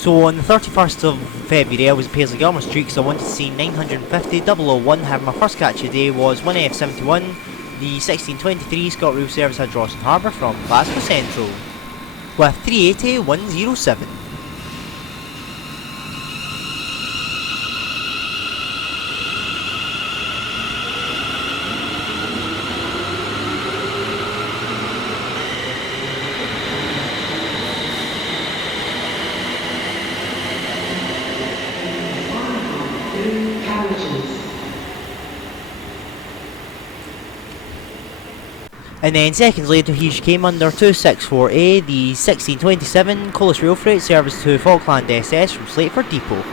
So on the 31st of February I was at Paisley Gilmour Street because I wanted to see 950 001. Having my first catch of the day was 1AF71, the 1623 Scott Reel service at Drawson Harbour from Glasgow Central, with 380 107. And then seconds later he came under 264A, the 1627 Colas Rail Freight service to Falkland SS from Slateford Depot.